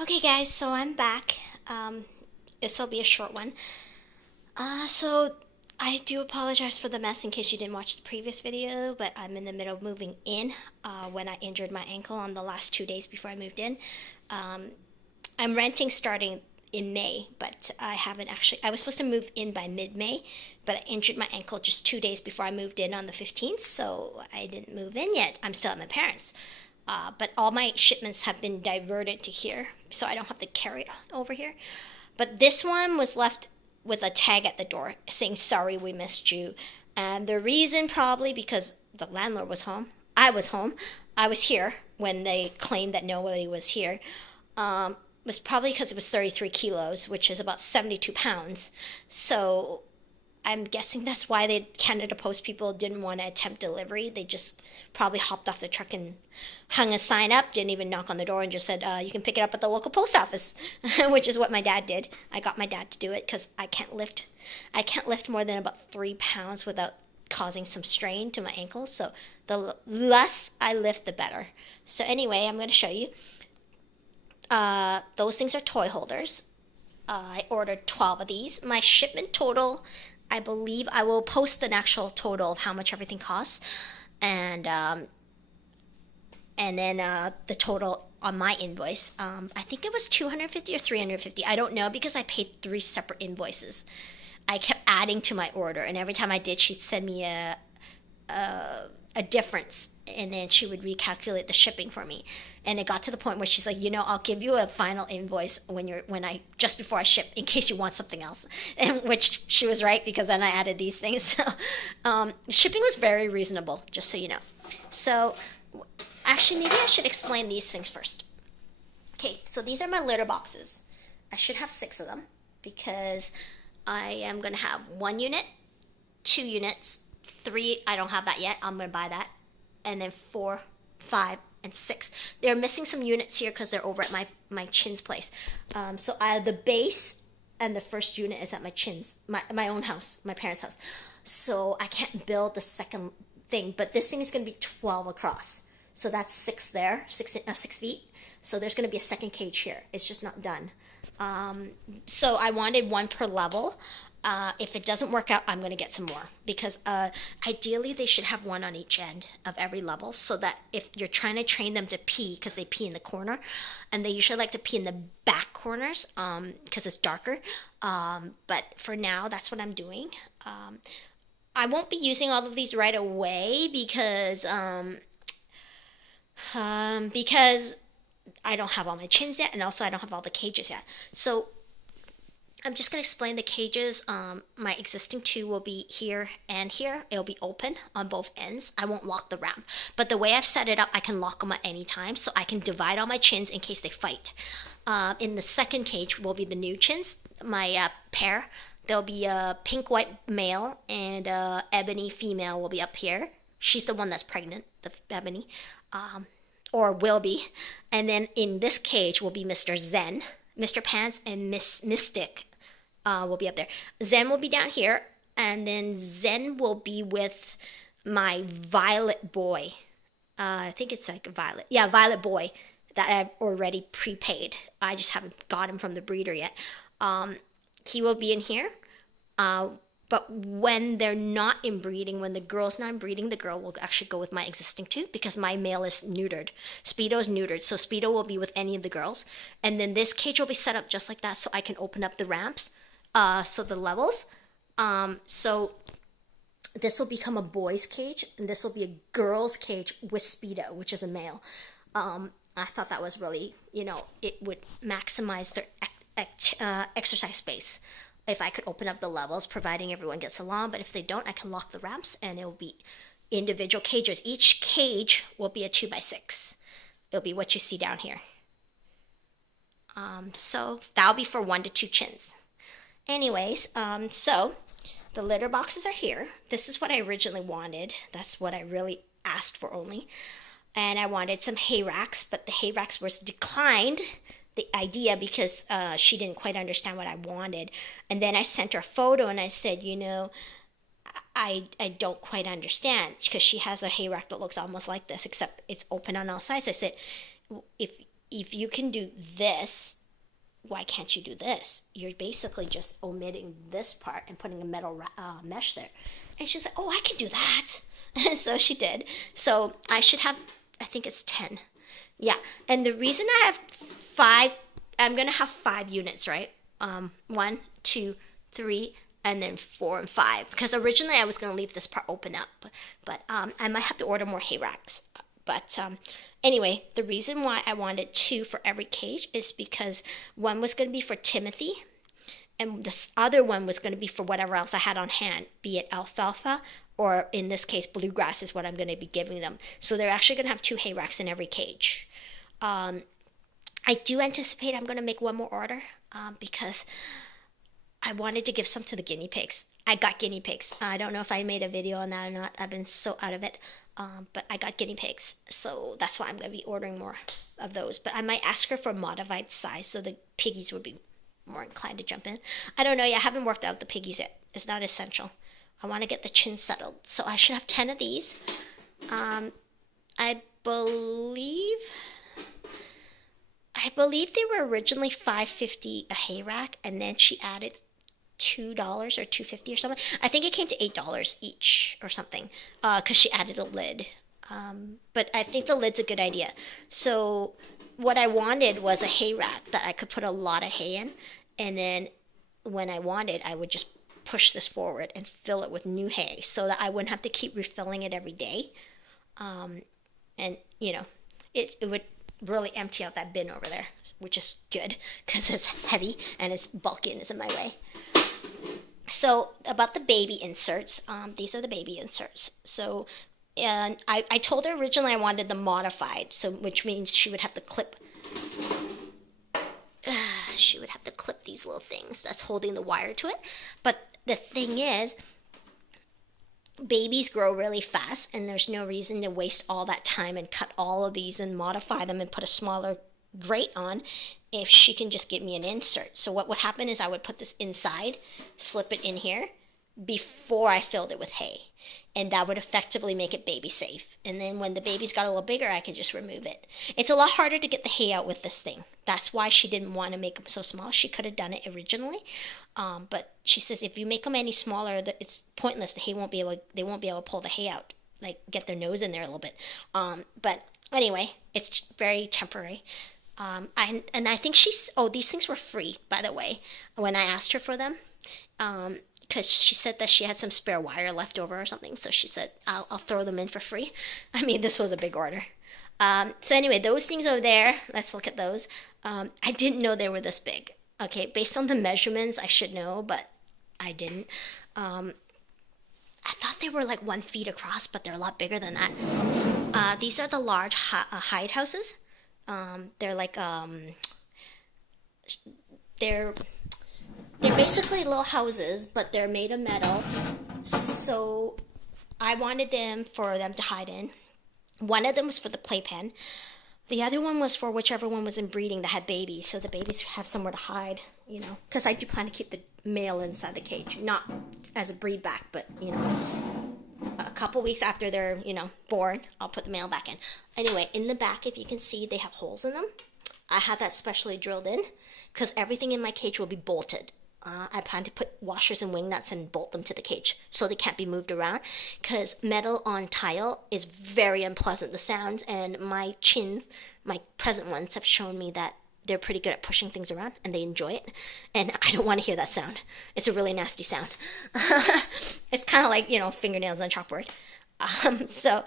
Okay, guys, so I'm back. This will be a short one. So I do apologize for the mess in case you didn't watch the previous video, but I'm in the middle of moving in when I injured my ankle on the last 2 days before I moved in. Um, I'm renting starting in May, but I haven't actually. I was supposed to move in by mid-May, but I injured my ankle just 2 days before I moved in on the 15th, so I didn't move in yet. I'm still at my parents'. But all my shipments have been diverted to here, so I don't have to carry it over here. But this one was left with a tag at the door saying, "Sorry, we missed you." And the reason probably because the landlord was home. I was home. I was here when they claimed that nobody was here. Was probably because it was 33 kilos, which is about 72 pounds. So I'm guessing that's why the Canada Post people didn't want to attempt delivery. They just probably hopped off the truck and hung a sign up, didn't even knock on the door, and just said, "You can pick it up at the local post office," which is what my dad did. I got my dad to do it because I can't lift more than about 3 pounds without causing some strain to my ankles. So the less I lift, the better. So anyway, I'm going to show you. Those things are toy holders. I ordered 12 of these. My shipment total, I believe I will post an actual total of how much everything costs, and the total on my invoice. I think it was 250 or 350. I don't know because I paid three separate invoices. I kept adding to my order, and every time I did, she'd send me a difference, and then she would recalculate the shipping for me. And it got to the point where she's like, I'll give you a final invoice when I just before I ship in case you want something else. And which she was right, because then I added these things. So shipping was very reasonable, just so you know. So actually, maybe I should explain these things first. Okay, so these are my litter boxes. I should have 6 of them because I am going to have 1 unit, 2 units, 3. I don't have that yet. I'm going to buy that. And then 4, 5, and 6. They're missing some units here because they're over at my chin's place. So the base and the first unit is at my chin's, my own house, my parents' house. So I can't build the second thing, but this thing is going to be 12 across. So that's 6 there, 6 feet. So there's going to be a second cage here. It's just not done. So I wanted 1 per level. If it doesn't work out, I'm going to get some more because ideally they should have 1 on each end of every level, so that if you're trying to train them to pee, because they pee in the corner, and they usually like to pee in the back corners because it's darker. But for now, that's what I'm doing. I won't be using all of these right away because I don't have all my chins yet, and also I don't have all the cages yet. So I'm just going to explain the cages. My existing 2 will be here and here. It'll be open on both ends. I won't lock the ramp. But the way I've set it up, I can lock them at any time, so I can divide all my chins in case they fight. In the second cage will be the new chins, my pair. There'll be a pink-white male and ebony female will be up here. She's the one that's pregnant, the ebony, or will be. And then in this cage will be Mr. Zen, Mr. Pants, and Miss Mystic will be up there. Zen will be down here, and then Zen will be with my violet boy. I think it's like violet. Yeah, violet boy that I've already prepaid. I just haven't got him from the breeder yet. He will be in here. But when they're not inbreeding, when the girl's not inbreeding, the girl will actually go with my existing 2 because my male is neutered. Speedo's neutered, so Speedo will be with any of the girls. And then this cage will be set up just like that, so I can open up the ramps, so the levels. So this will become a boy's cage, and this will be a girl's cage with Speedo, which is a male. I thought that was really, it would maximize their exercise space if I could open up the levels, providing everyone gets along. But if they don't, I can lock the ramps, and it will be individual cages. Each cage will be a 2x6. It'll be what you see down here. So that'll be for 1 to 2 chins. Anyways, so the litter boxes are here. This is what I originally wanted. That's what I really asked for only. And I wanted some hay racks, but the hay racks was declined the idea because she didn't quite understand what I wanted. And then I sent her a photo and I said, I don't quite understand, because she has a hay rack that looks almost like this, except it's open on all sides. I said, if if you can do this, why can't you do this? You're basically just omitting this part and putting a metal mesh there. And she's like, oh, I can do that. So she did. So I should have, I think it's 10. Yeah. And the reason I have 5, I'm going to have 5 units, right? 1, 2, 3, and then 4 and 5. Because originally I was going to leave this part open up. But I might have to order more hay racks. But anyway, the reason why I wanted 2 for every cage is because one was going to be for Timothy, and this other one was going to be for whatever else I had on hand, be it alfalfa, or in this case, bluegrass is what I'm going to be giving them. So they're actually going to have 2 hay racks in every cage. I do anticipate I'm going to make one more order because I wanted to give some to the guinea pigs. I got guinea pigs. I don't know if I made a video on that or not. I've been so out of it. But I got guinea pigs, so that's why I'm going to be ordering more of those. But I might ask her for a modified size so the piggies would be more inclined to jump in. I don't know yet. I haven't worked out the piggies yet. It's not essential. I want to get the chin settled. So I should have 10 of these. I believe they were originally $5.50 a hay rack, and then she added $2 or $2.50 or something. I think it came to $8 each or something, because she added a lid. But I think the lid's a good idea. So what I wanted was a hay rack that I could put a lot of hay in, and then when I wanted, I would just push this forward and fill it with new hay so that I wouldn't have to keep refilling it every day. And you know, it would really empty out that bin over there, which is good because it's heavy and it's bulky and it's in my way. So about the baby inserts, these are the baby inserts. So, and I told her originally I wanted them modified, so which means she would have to clip. She would have to clip these little things that's holding the wire to it. But the thing is, babies grow really fast, and there's no reason to waste all that time and cut all of these and modify them and put a smaller grate on if she can just give me an insert. So what would happen is I would put this inside, slip it in here before I filled it with hay, and that would effectively make it baby safe. And then when the baby's got a little bigger, I can just remove it. It's a lot harder to get the hay out with this thing. That's why she didn't want to make them so small. She could have done it originally, but she says if you make them any smaller, it's pointless. They won't be able to pull the hay out, like get their nose in there a little bit. But anyway, it's very temporary. I think these things were free, by the way, when I asked her for them, because she said that she had some spare wire left over or something. So she said, I'll throw them in for free. I mean, this was a big order. So anyway, those things over there, let's look at those. I didn't know they were this big. Okay, based on the measurements, I should know, but I didn't. I thought they were like 1 feet across, but they're a lot bigger than that. These are the large hide houses. They're like, they're basically little houses, but they're made of metal. So I wanted them for them to hide in. One of them was for the playpen. The other one was for whichever one was in breeding that had babies, so the babies have somewhere to hide, you know. Because I do plan to keep the male inside the cage, not as a breed back, but, you know, a couple weeks after they're, you know, born, I'll put the male back in. Anyway, in the back, if you can see, they have holes in them. I had that specially drilled in because everything in my cage will be bolted. I plan to put washers and wing nuts and bolt them to the cage so they can't be moved around, because metal on tile is very unpleasant, the sound, and my present ones have shown me that they're pretty good at pushing things around and they enjoy it, and I don't want to hear that sound. It's a really nasty sound. It's kind of like, you know, fingernails on a chalkboard. So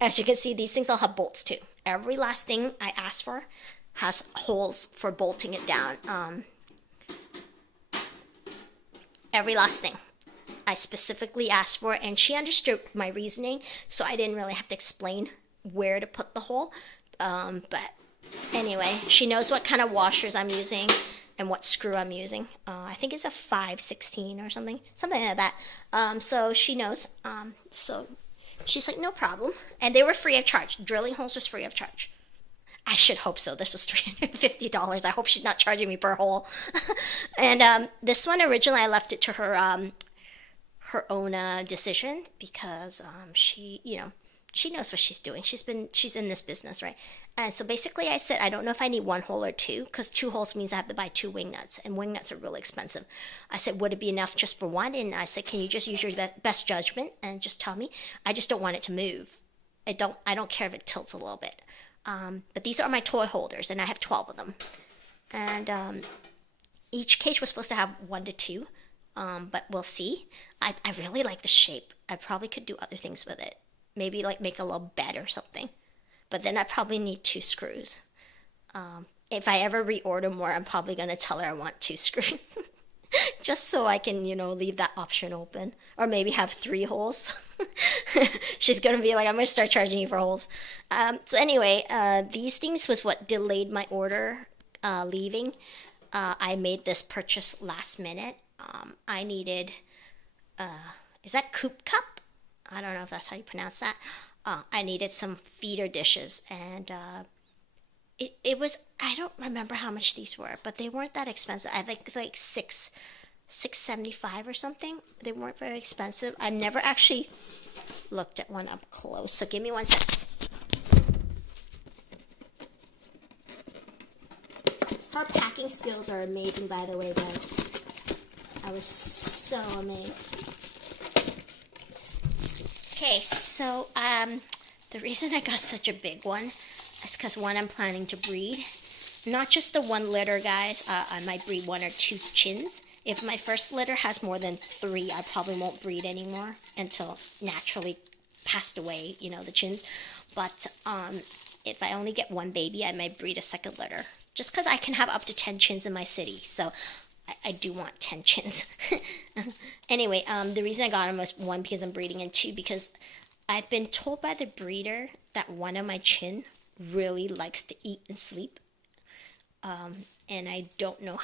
as you can see, these things all have bolts too. Every last thing I asked for has holes for bolting it down. Every last thing I specifically asked for, and she understood my reasoning, so I didn't really have to explain where to put the hole. But anyway, she knows what kind of washers I'm using and what screw I'm using. I think it's a 5/16 or something like that. So she knows. So she's like, no problem. And they were free of charge. Drilling holes was free of charge. I should hope so. This was $350. I hope she's not charging me per hole. And this one, originally, I left it to her own decision, because she knows what she's doing. She's in this business, right? And so basically I said, I don't know if I need one hole or two, because two holes means I have to buy two wing nuts, and wing nuts are really expensive. I said, would it be enough just for one? And I said, can you just use your best judgment and just tell me? I just don't want it to move. I don't care if it tilts a little bit. But these are my toy holders, and I have 12 of them. And each cage was supposed to have 1 to 2, but we'll see. I really like the shape. I probably could do other things with it. Maybe like make a little bed or something. But then I probably need 2 screws. If I ever reorder more, I'm probably going to tell her I want 2 screws. Just so I can, leave that option open. Or maybe have 3 holes. She's going to be like, I'm going to start charging you for holes. So anyway, these things was what delayed my order leaving. I made this purchase last minute. I needed, is that Coop Cup? I don't know if that's how you pronounce that. I needed some feeder dishes, and it was, I don't remember how much these were, but they weren't that expensive. I think like $6.75 or something. They weren't very expensive. I never actually looked at one up close, so give me one sec. Her packing skills are amazing, by the way, guys. I was so amazed. Okay, so the reason I got such a big one is because, one, I'm planning to breed. Not just the 1 litter, guys. I might breed 1 or 2 chins. If my first litter has more than 3, I probably won't breed anymore until naturally passed away, the chins. But if I only get 1 baby, I might breed a second litter. Just because I can have up to 10 chins in my city. So I do want 10 chins. Anyway, the reason I got them was, 1, because I'm breeding, and 2, because I've been told by the breeder that one of my chin really likes to eat and sleep. And I don't know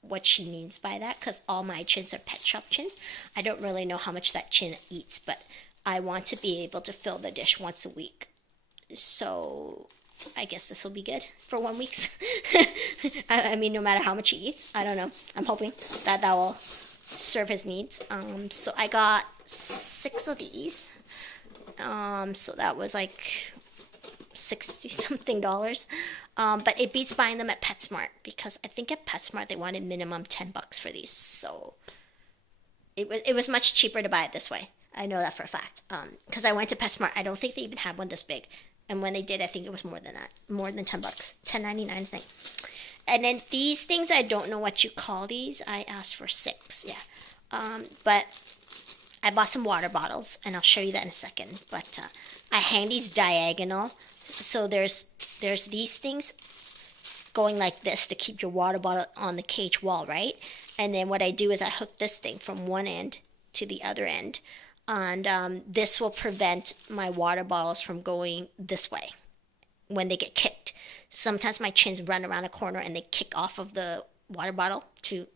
what she means by that, because all my chins are pet shop chins. I don't really know how much that chin eats, but I want to be able to fill the dish once a week. So I guess this will be good for 1 week. I mean, no matter how much he eats, I don't know. I'm hoping that will serve his needs. So I got 6 of these. So that was like $60 something. But it beats buying them at PetSmart, because I think at PetSmart they wanted minimum $10 for these. So it was much cheaper to buy it this way. I know that for a fact. Because I went to PetSmart. I don't think they even had one this big. And when they did, I think it was more than that. More than $10. $10.99, I think. And then these things, I don't know what you call these. I asked for 6, yeah. But I bought some water bottles, and I'll show you that in a second. But I hang these diagonal. So there's these things going like this to keep your water bottle on the cage wall, right? And then what I do is I hook this thing from one end to the other end. And this will prevent my water bottles from going this way when they get kicked. Sometimes my chins run around a corner and they kick off of the water bottle to,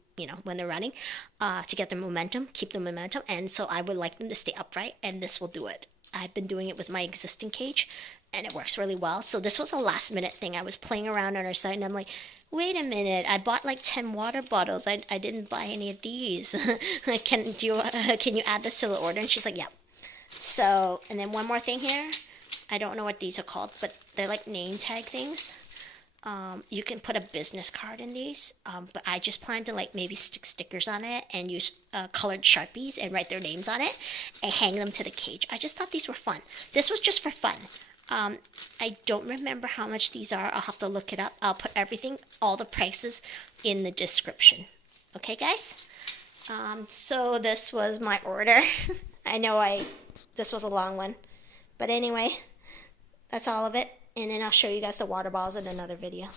when they're running, to get their momentum, keep the momentum. And so I would like them to stay upright, and this will do it. I've been doing it with my existing cage, and it works really well. So this was a last minute thing. I was playing around on her site, and I'm like, wait a minute, I bought like 10 water bottles. I didn't buy any of these. Can you add this to the order? And she's like, yeah. So, and then one more thing here. I don't know what these are called, but they're like name tag things. You can put a business card in these, but I just plan to like maybe stick stickers on it and use colored Sharpies and write their names on it and hang them to the cage. I just thought these were fun. This was just for fun. I don't remember how much these are. I'll have to look it up. I'll put everything, all the prices, in the description. Okay, guys? So this was my order. I know this was a long one. But anyway, that's all of it. And then I'll show you guys the water bottles in another video.